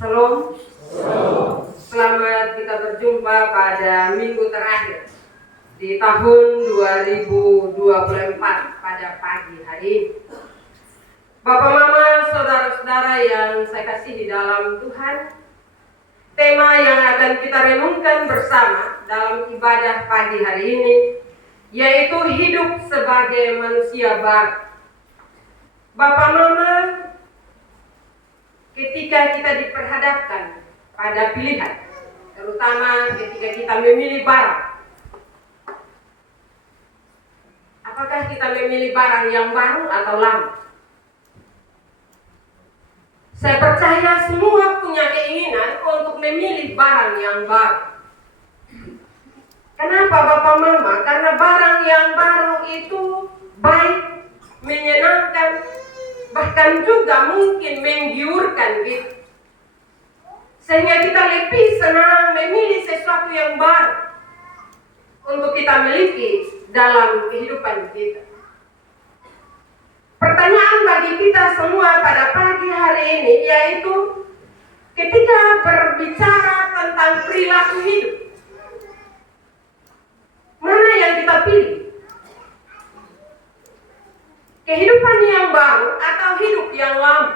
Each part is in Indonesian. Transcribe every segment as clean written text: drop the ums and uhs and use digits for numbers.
Shalom. Selamat kita berjumpa pada minggu terakhir di tahun 2024 pada pagi hari ini. Bapak, Mama, saudara-saudara yang saya kasih di dalam Tuhan, tema yang akan kita renungkan bersama dalam ibadah pagi hari ini yaitu hidup sebagai manusia baru. Bapak, Mama, ketika kita diperhadapkan pada pilihan, terutama ketika kita memilih barang, apakah kita memilih barang yang baru atau lama? Saya percaya semua punya keinginan untuk memilih barang yang baru. Kenapa Bapak Mama? Karena barang yang baru itu baik, menyenangkan, bahkan juga mungkin menggiurkan gitu. Sehingga kita lebih senang memilih sesuatu yang baru untuk kita miliki dalam kehidupan kita. Pertanyaan bagi kita semua pada pagi hari ini yaitu ketika berbicara tentang perilaku hidup, mana yang kita pilih? Kehidupan yang baru atau hidup yang lama?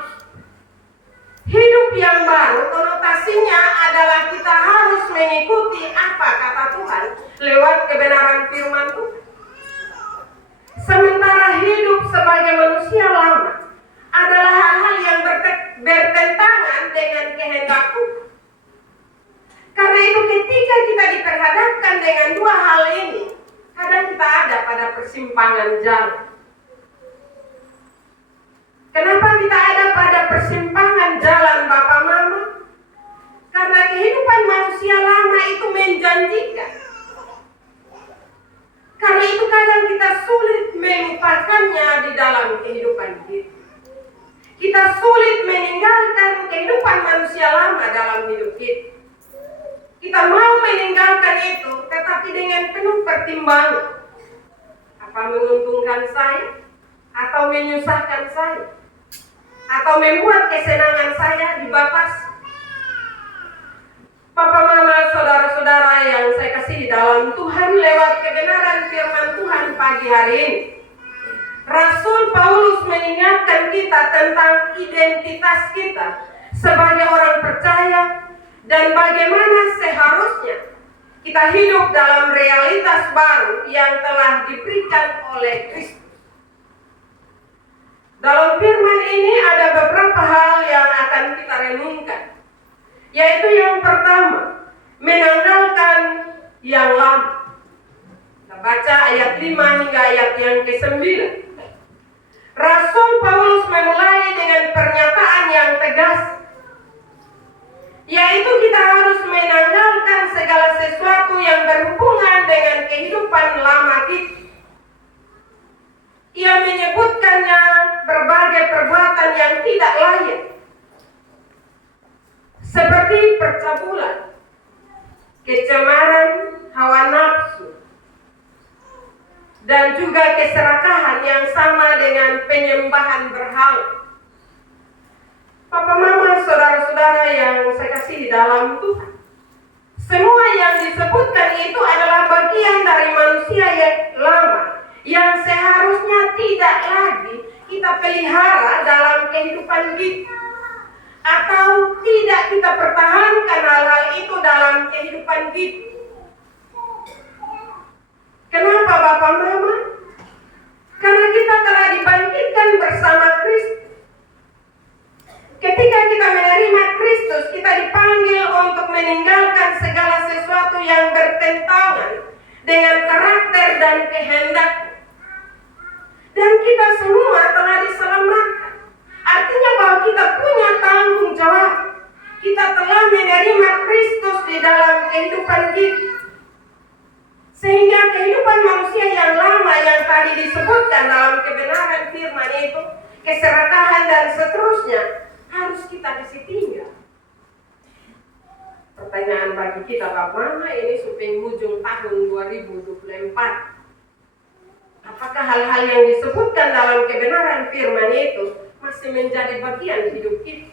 Hidup yang baru konotasinya adalah kita harus mengikuti apa kata Tuhan lewat kebenaran firman Tuhan. Sementara hidup sebagai manusia lama adalah hal-hal yang bertentangan dengan kehendak Tuhan. Karena itu ketika kita diperhadapkan dengan dua hal ini, kadang kita ada pada persimpangan jalan. Kenapa kita ada pada persimpangan jalan Bapak Mama? Karena kehidupan manusia lama itu menjanjikan. Karena itu kadang kita sulit melupakannya di dalam kehidupan kita. Kita sulit meninggalkan kehidupan manusia lama dalam hidup kita. Kita mau meninggalkan itu, tetapi dengan penuh pertimbangan. Apa menguntungkan saya? Atau menyusahkan saya? Atau membuat kesenangan saya dibatasi? Bapak, Mama, saudara-saudara yang saya kasih di dalam Tuhan, lewat kebenaran firman Tuhan pagi hari ini, Rasul Paulus mengingatkan kita tentang identitas kita sebagai orang percaya dan bagaimana seharusnya kita hidup dalam realitas baru yang telah diberikan oleh Kristus. Dalam firman ini ada beberapa hal yang akan kita renungkan, yaitu yang pertama, menanggalkan yang lama. Kita baca ayat 5 hingga ayat yang ke-9. Rasul Paulus memulai dengan pernyataan yang tegas, yaitu kita harus menanggalkan segala sesuatu yang berhubungan dengan kehidupan lama kita. Ia menyebutkannya berbagai perbuatan yang tidak layak, seperti percabulan, kecemaran, hawa nafsu, dan juga keserakahan yang sama dengan penyembahan berhala. Papa, Mama, saudara-saudara yang saya kasih di dalam Tuhan, semua yang disebutkan itu adalah bagian dari manusia yang lama, yang seharusnya tidak lagi kita pelihara dalam kehidupan kita, atau tidak kita pertahankan hal-hal itu dalam kehidupan kita. Kenapa Bapak, Mama? Karena kita telah dibangkitkan bersama Kristus. Ketika kita menerima Kristus, kita dipanggil untuk meninggalkan segala sesuatu yang bertentangan dengan karakter dan kehendak. Dan kita semua telah diselamatkan. Artinya bahwa kita punya tanggung jawab. Kita telah menerima Kristus di dalam kehidupan kita. Sehingga kehidupan manusia yang lama yang tadi disebutkan dalam kebenaran firman itu, keserakahan dan seterusnya, harus kita kasih tinggal. Pertanyaan bagi kita, Bapak, ini penghujung tahun 2024. Apakah hal-hal yang disebutkan dalam kebenaran firman itu masih menjadi bagian hidup kita?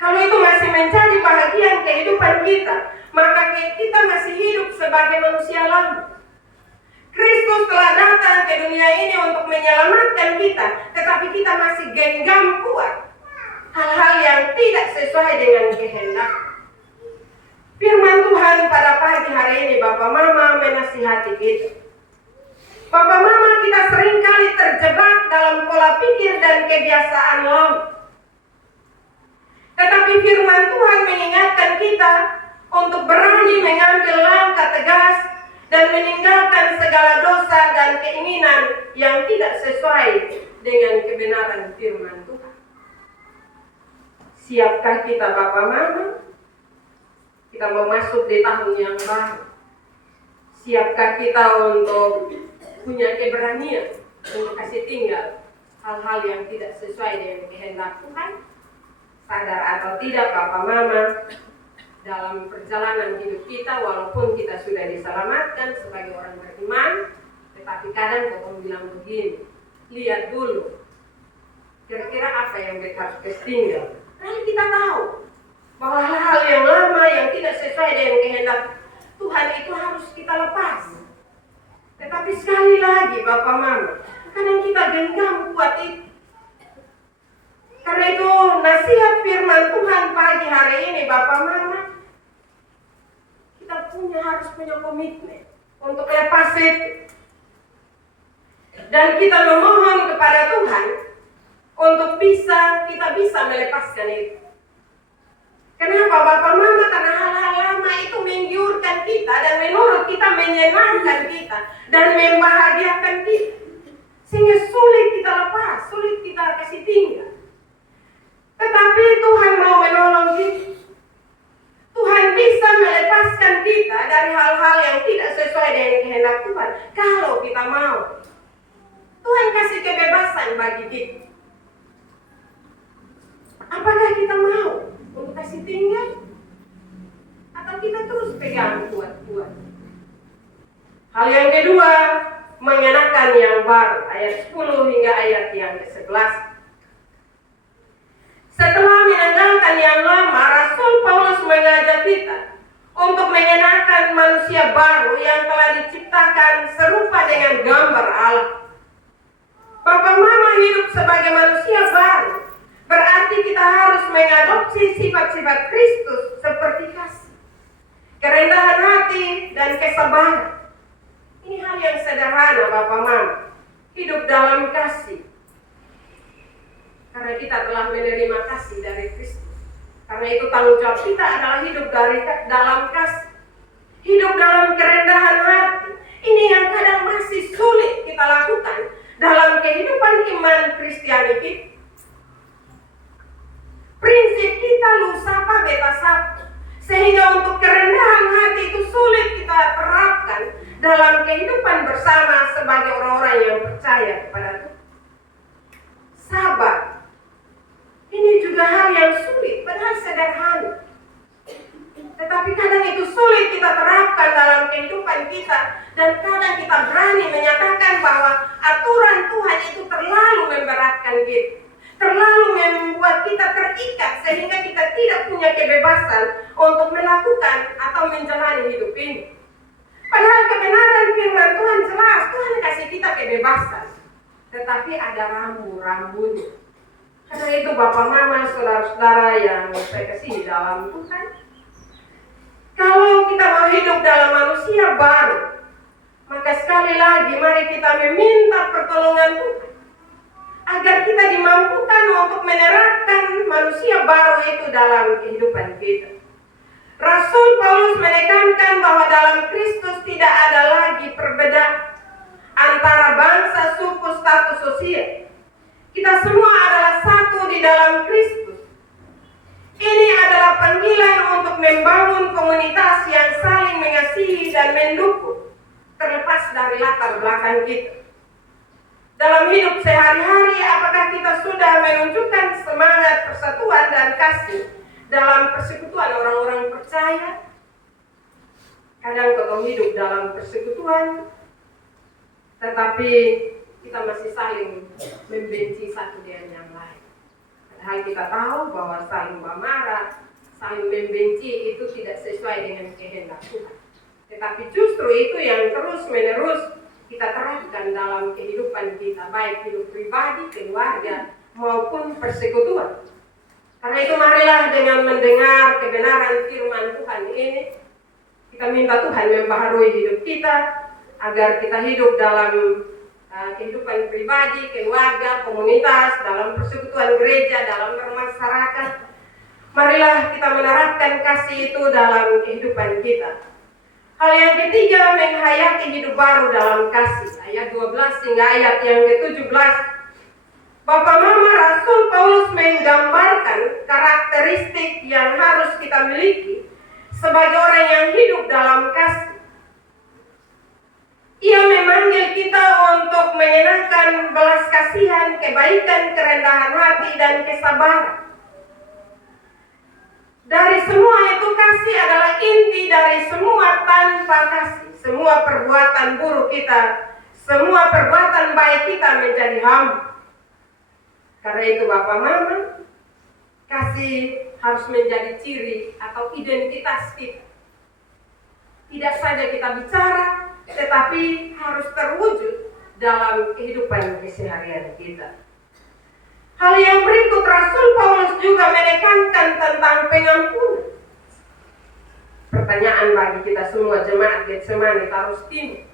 Kalau itu masih menjadi bahagian kehidupan kita, maka kita masih hidup sebagai manusia lama. Kristus telah datang ke dunia ini untuk menyelamatkan kita, tetapi kita masih genggam kuat hal-hal yang tidak sesuai dengan kehendak. Firman Tuhan pada pagi hari ini, Bapak Mama, menasihati kita. Bapak Mama, kita seringkali terjebak dalam pola pikir dan kebiasaan lama. Tetapi firman Tuhan mengingatkan kita untuk berani mengambil langkah tegas dan meninggalkan segala dosa dan keinginan yang tidak sesuai dengan kebenaran firman Tuhan. Siapkah kita, Bapak Mama? Kita mau masuk di tahun yang baru. Siapkah kita untuk punya keberanian untuk kasih tinggal hal-hal yang tidak sesuai dengan kehendak Tuhan? Sadar atau tidak, Bapak Mama, dalam perjalanan hidup kita, walaupun kita sudah diselamatkan sebagai orang beriman, tetapi kadang Bapak bilang begini, lihat dulu, kira-kira apa yang kita harus tinggal. Karena kita tahu bahwa hal-hal yang lama yang tidak sesuai dengan kehendak Tuhan itu harus kita lepas. Tetapi sekali lagi, Bapak Mama, kadang kita genggam kuat itu. Karena itu nasihat firman Tuhan pagi hari ini, Bapak Mama, kita harus punya komitmen untuk lepas itu. Dan kita memohon kepada Tuhan untuk kita bisa melepaskan itu. Kenapa, Bapak Mama? Karena hal-hal lama itu menggiurkan kita dan menurut kita menyenangkan kita dan membahagiakan kita, sehingga sulit kita lepas, sulit kita kasih tinggal. Tetapi Tuhan mau menolong kita. Tuhan bisa melepaskan kita dari hal-hal yang tidak sesuai dengan kehendak Tuhan kalau kita mau. Tuhan kasih kebebasan bagi kita. Apakah kita mau untuk kasih tinggal? Atau kita terus pegang kuat-kuat? Hal yang kedua, mengenakan yang baru. Ayat 10 hingga ayat yang ke-11. Setelah meninggalkan yang lama, Rasul Paulus mengajak kita untuk mengenakan manusia baru yang telah diciptakan serupa dengan gambar Allah. Bapak Mama, hidup sebagai manusia baru berarti kita harus mengadopsi sifat-sifat Kristus seperti kasih, kerendahan hati, dan kesabaran. Ini hal yang sederhana, Bapak Mama. Hidup dalam kasih. Karena kita telah menerima kasih dari Kristus. Karena itu tanggung jawab kita adalah hidup dalam kasih. Hidup dalam kerendahan hati. Ini yang kadang masih sulit kita lakukan dalam kehidupan iman Kristiani kita. Prinsip kita lusapa beta sapa. Sehingga untuk kerendahan hati itu sulit kita terapkan dalam kehidupan bersama sebagai orang-orang yang percaya kepada Tuhan. Sabar. Ini juga hal yang sulit, padahal sederhana. Tetapi kadang itu sulit kita terapkan dalam kehidupan kita. Dan kadang kita berani menyatakan bahwa aturan Tuhan itu terlalu memberatkan kita. Terlalu membuat kita terikat sehingga kita tidak punya kebebasan untuk melakukan atau menjalani hidup ini. Padahal kebenaran firman Tuhan jelas, Tuhan kasih kita kebebasan. Tetapi ada rambu-rambunya. Karena itu Bapak Mama, saudara-saudara yang saya kasih dalam Tuhan, kalau kita mau hidup dalam manusia baru, maka sekali lagi mari kita meminta pertolongan Tuhan agar kita dimampukan untuk menerapkan manusia baru itu dalam kehidupan kita. Rasul Paulus menekankan bahwa dalam Kristus tidak ada lagi perbedaan antara bangsa, suku, status sosial. Kita semua adalah satu di dalam Kristus. Ini adalah panggilan untuk membangun komunitas yang saling mengasihi dan mendukung, terlepas dari latar belakang kita. Dalam hidup sehari-hari, apakah kita sudah menunjukkan semangat persatuan dan kasih dalam persekutuan orang-orang percaya? Kadang kita hidup dalam persekutuan, tetapi kita masih saling membenci satu dengan yang lain. Padahal kita tahu bahwa saling marah, saling membenci itu tidak sesuai dengan kehendak Tuhan. Tetapi justru itu yang terus-menerus kita terapkan dalam kehidupan kita, baik hidup pribadi, keluarga, maupun persekutuan. Karena itu marilah dengan mendengar kebenaran firman Tuhan ini, kita minta Tuhan membaharui hidup kita, agar kita hidup dalam kehidupan pribadi, keluarga, komunitas, dalam persekutuan gereja, dalam bermasyarakat. Marilah kita menerapkan kasih itu dalam kehidupan kita. Hal yang ketiga, menghayati hidup baru dalam kasih. Ayat 12 hingga ayat yang ke-17. Bapak Mama Rasul Paulus menggambarkan karakteristik yang harus kita miliki sebagai orang yang hidup dalam kasih. Ia memanggil kita untuk menyenangkan belas kasihan, kebaikan, kerendahan hati, dan kesabaran. Dari semua itu kasih adalah inti dari semua tanpa kasih. Semua perbuatan buruk kita, semua perbuatan baik kita menjadi hamba. Karena itu Bapak Mama, kasih harus menjadi ciri atau identitas kita. Tidak saja kita bicara, tetapi harus terwujud dalam kehidupan keseharian kita. Hal yang berikut, Rasul Paulus juga menekankan tentang pengampunan. Pertanyaan bagi kita semua jemaat Getsemani Tarus Timur.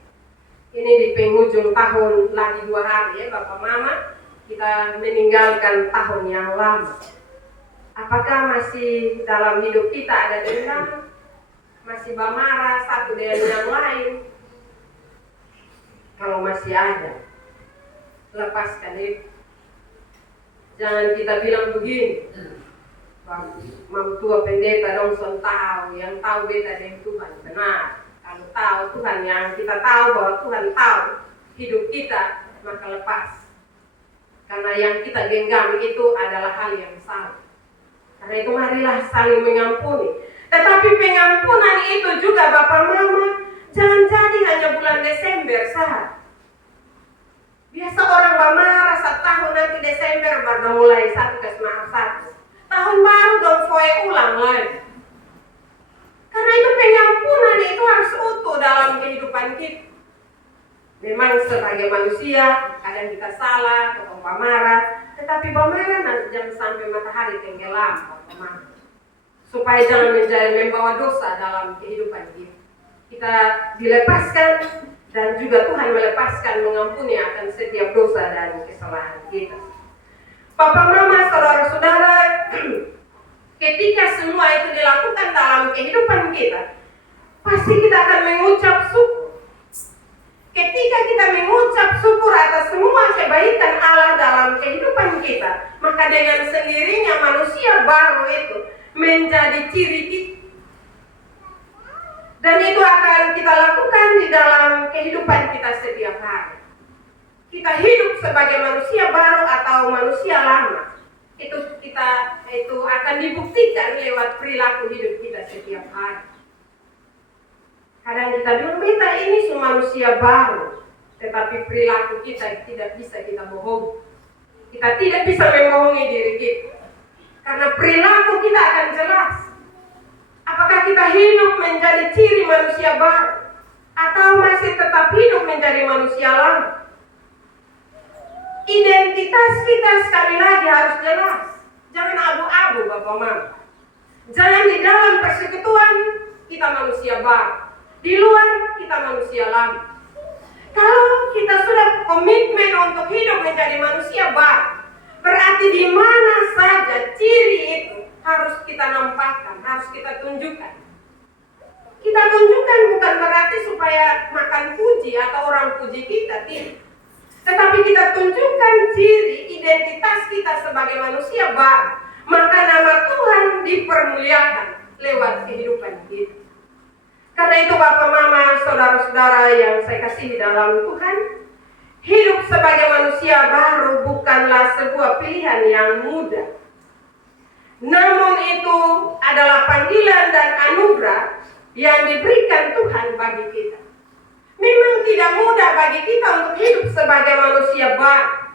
Ini di penghujung tahun, lagi 2 hari ya Bapak Mama, kita meninggalkan tahun yang lama. Apakah masih dalam hidup kita ada dendam? Masih marah satu dengan yang lain? Kalau masih ada, lepaskan itu. Jangan kita bilang begini, Mam tua pendeta dong son tahu, yang tahu beta dengan Tuhan. Benar, kalau tahu Tuhan, yang kita tahu bahwa Tuhan tahu hidup kita, maka lepas. Karena yang kita genggam itu adalah hal yang salah. Karena itu marilah saling mengampuni. Tetapi pengampunan itu juga Bapak Mama, jangan jadi hanya bulan Desember saja. Biasa orang bermarah 1 tahun, nanti Desember baru mulai 1 maaf 1. Tahun baru dong foe ulang lagi. Karena itu pengampunan itu harus utuh dalam kehidupan kita. Memang sebagai manusia kadang kita salah atau marah, tetapi marah nanti jangan sampai matahari tenggelam, supaya jangan menjadi membawa dosa dalam kehidupan kita. Kita dilepaskan dan juga Tuhan melepaskan, mengampuni akan setiap dosa dan kesalahan kita. Bapak Mama, saudara-saudara, ketika semua itu dilakukan dalam kehidupan kita, pasti kita akan mengucap syukur. Ketika kita mengucap syukur atas semua kebaikan Allah dalam kehidupan kita, maka dengan sendirinya manusia baru itu menjadi ciri kita. Dan itu akan kita lakukan di dalam kehidupan kita setiap hari. Kita hidup sebagai manusia baru atau manusia lama. Itu akan dibuktikan lewat perilaku hidup kita setiap hari. Kadang kita bilang, beta ini manusia baru, tetapi perilaku kita tidak bisa kita bohong. Kita tidak bisa membohongi diri kita. Karena perilaku kita akan jelas. Apakah kita hidup menjadi ciri manusia baru atau masih tetap hidup menjadi manusia lama? Identitas kita sekali lagi harus jelas. Jangan abu-abu Bapak Mama. Jangan di dalam persekutuan kita manusia baru, di luar kita manusia lama. Kalau kita sudah komitmen untuk hidup menjadi manusia baru, berarti di mana saja ciri itu harus kita nampakkan, harus kita tunjukkan. Kita tunjukkan bukan berarti supaya makan puji atau orang puji kita, tidak. Tetapi kita tunjukkan ciri identitas kita sebagai manusia baru, maka nama Tuhan dipermuliakan lewat kehidupan kita. Karena itu Bapak Mama, saudara-saudara yang saya kasihi dalam Tuhan, hidup sebagai manusia baru bukanlah sebuah pilihan yang mudah. Namun itu adalah panggilan dan anugerah yang diberikan Tuhan bagi kita. Memang tidak mudah bagi kita untuk hidup sebagai manusia baru.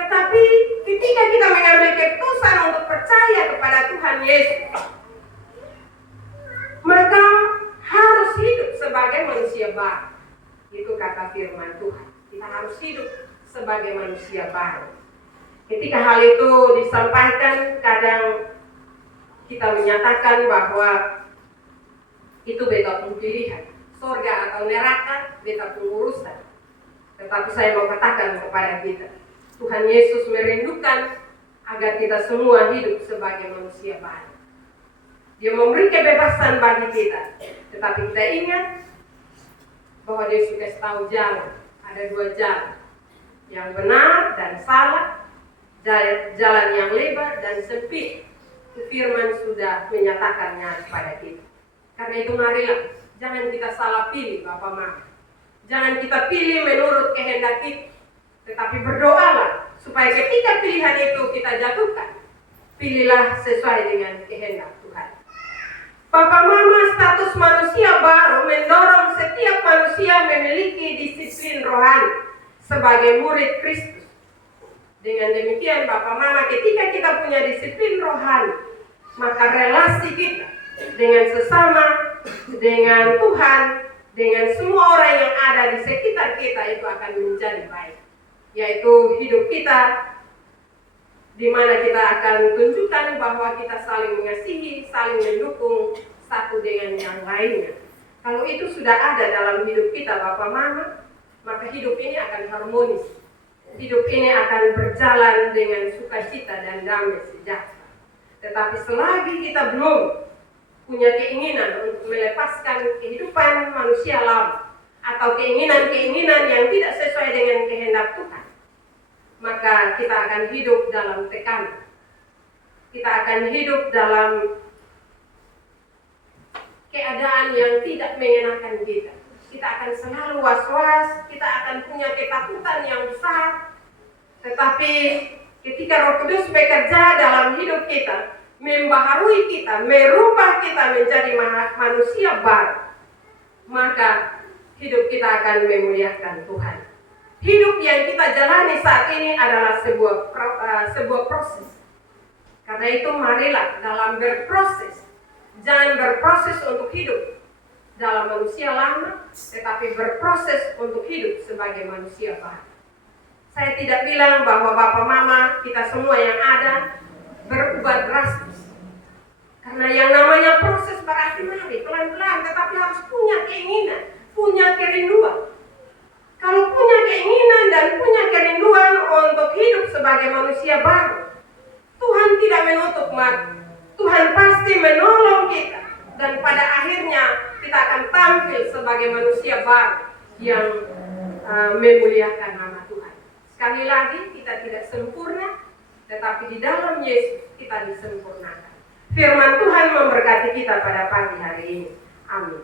Tetapi ketika kita mengambil keputusan firman Tuhan. Kita harus hidup sebagai manusia baru. Ketika hal itu disampaikan, kadang kita menyatakan bahwa itu beta pun pilihan, surga atau neraka beta pun urusan. Tetapi saya mau katakan kepada kita, Tuhan Yesus merindukan agar kita semua hidup sebagai manusia baru. Dia memberi kebebasan bagi kita, tetapi kita ingat bahwa dia suka tahu jalan. Ada dua jalan, yang benar dan salah, jalan yang lebar dan sempit. Firman sudah menyatakannya kepada kita. Karena itu marilah, jangan kita salah pilih Bapak Mama. Jangan kita pilih menurut kehendak kita, tetapi berdoalah supaya ketika pilihan itu kita jatuhkan, pilihlah sesuai dengan kehendak Tuhan. Bapak Mama, status manusia baru mendorong setiap manusia memiliki disiplin rohani sebagai murid Kristus. Dengan demikian Bapak Mama, ketika kita punya disiplin rohani, maka relasi kita dengan sesama, dengan Tuhan, dengan semua orang yang ada di sekitar kita itu akan menjadi baik. Yaitu hidup kita, di mana kita akan tunjukkan bahwa kita saling mengasihi, saling mendukung satu dengan yang lainnya. Kalau itu sudah ada dalam hidup kita Bapak Mama, maka hidup ini akan harmonis. Hidup ini akan berjalan dengan sukacita dan damai sejahtera. Tetapi selagi kita belum punya keinginan untuk melepaskan kehidupan manusia lama atau keinginan-keinginan yang tidak sesuai dengan kehendak Tuhan, maka kita akan hidup dalam tekanan. Kita akan hidup dalam keadaan yang tidak mengenakan kita. Kita akan selalu was-was, kita akan punya ketakutan yang besar. Tetapi ketika Roh Kudus bekerja dalam hidup kita, membaharui kita, merubah kita menjadi manusia baru, maka hidup kita akan memuliakan Tuhan. Hidup yang kita jalani saat ini adalah sebuah proses. Karena itu marilah dalam berproses, jangan berproses untuk hidup dalam manusia lama, tetapi berproses untuk hidup sebagai manusia baru. Saya tidak bilang bahwa Bapak Mama, kita semua yang ada berubah drastis. Karena yang namanya proses berarti mari pelan-pelan, tetapi harus punya keinginan, punya kerinduan. Kalau punya keinginan dan punya kerinduan untuk hidup sebagai manusia baru, Tuhan tidak menutup mata. Tuhan pasti menolong kita, dan pada akhirnya kita akan tampil sebagai manusia baru yang memuliakan nama Tuhan. Sekali lagi, kita tidak sempurna, tetapi di dalam Yesus kita disempurnakan. Firman Tuhan memberkati kita pada pagi hari ini. Amin.